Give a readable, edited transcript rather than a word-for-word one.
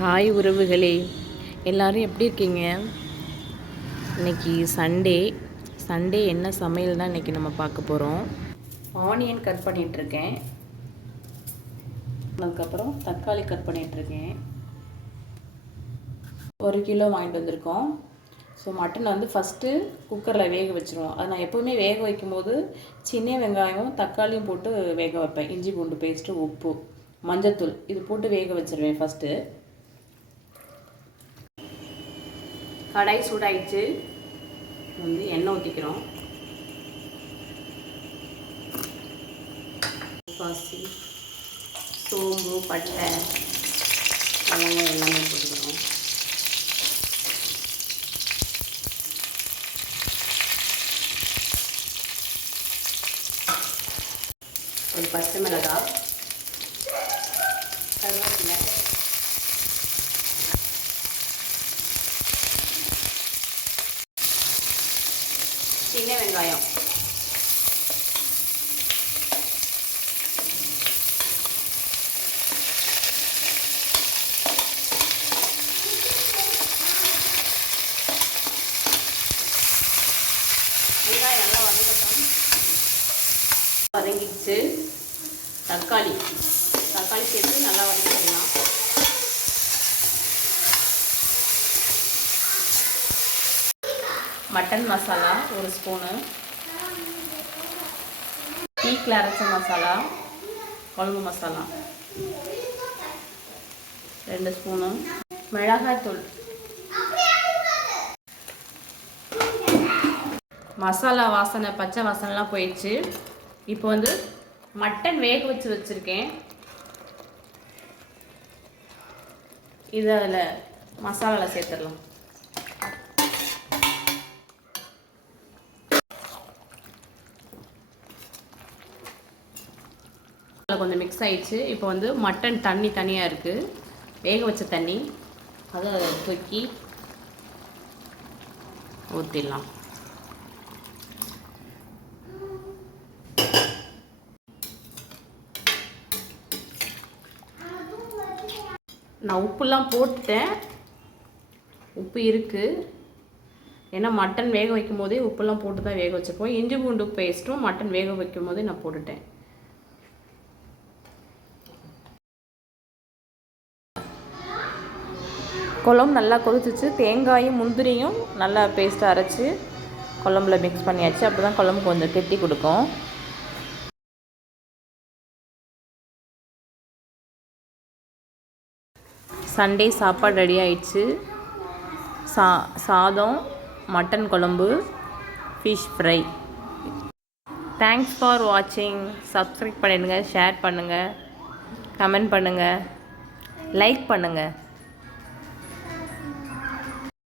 Hi உறவுகளே, எல்லோரும் எப்படி இருக்கீங்க? இன்றைக்கி சண்டே என்ன சமையல் தான் இன்றைக்கி நம்ம பார்க்க போகிறோம். ஆனியன் கட் பண்ணிகிட்ருக்கேன், அதுக்கப்புறம் தக்காளி கட் பண்ணிகிட்ருக்கேன். 1 கிலோ வாங்கிட்டு வந்திருக்கோம். ஸோ மட்டன் வந்து ஃபஸ்ட்டு குக்கரில் வேக வச்சுருவோம். அது நான் எப்போவுமே வேக வைக்கும்போது சின்ன வெங்காயம் தக்காளியும் போட்டு வேக வைப்பேன். இஞ்சி பூண்டு பேஸ்ட்டு, உப்பு, மஞ்சத்தூள் இது போட்டு வேக வச்சுருவேன். ஃபஸ்ட்டு கடாய் சூடாயிடுச்சு, வந்து எண்ணெய் ஊற்றிக்கிறோம். பாசி, சோம்பு, பட்டை, லவங்கம் எல்லாமே போட்டுக்கிறோம். ஒரு பச்சை மிளகாய், கருவேப்பிலை, சின்ன வெங்காயம், வெங்காயம் நல்லா வதங்கிடுச்சு. தக்காளி சேர்த்து நல்லா வதக்கிடலாம். மட்டன் மசாலா 1 ஸ்பூனு, டீக்கில் அரைச்ச மசாலா, குழம்பு மசாலா 2 ஸ்பூனு, மிளகாய்த்தூள். மசாலா வாசனை, பச்சை வாசனைலாம் போயிடுச்சு. இப்போ வந்து மட்டன் வேக வச்சுருக்கேன். இதை அதில் மசாலாவில் சேர்த்துடலாம். கொஞ்சம் மிக்ஸ் ஆயிடுச்சு. இப்போ வந்து மட்டன் தண்ணி தனியாக இருக்குது, வேக வச்ச தண்ணி, அதை தூக்கி ஊற்றிடலாம். நான் உப்புலாம் போட்டுட்டேன், உப்பு இருக்குது. ஏன்னா மட்டன் வேக வைக்கும் போதே உப்புலாம் போட்டு தான் வேக வச்சுப்போம். இஞ்சி பூண்டு பேஸ்ட்டும் மட்டன் வேக வைக்கும் போதே நான் போட்டுட்டேன். குழம்பு நல்லா கொதிச்சிச்சு. தேங்காயும் முந்திரியும் நல்லா பேஸ்ட்டாக அரைச்சி குழம்புல மிக்ஸ் பண்ணியாச்சு. அப்போ தான் குழம்பு கொஞ்சம் கெட்டி கொடுக்கும். சண்டே சாப்பாடு ரெடி ஆயிடுச்சு. சாதம், மட்டன் குழம்பு, ஃபிஷ் ஃப்ரை. தேங்க்ஸ் ஃபார் வாட்சிங். சப்ஸ்கிரைப் பண்ணிடுங்க, ஷேர் பண்ணுங்கள், கமெண்ட் பண்ணுங்கள், லைக் பண்ணுங்கள்.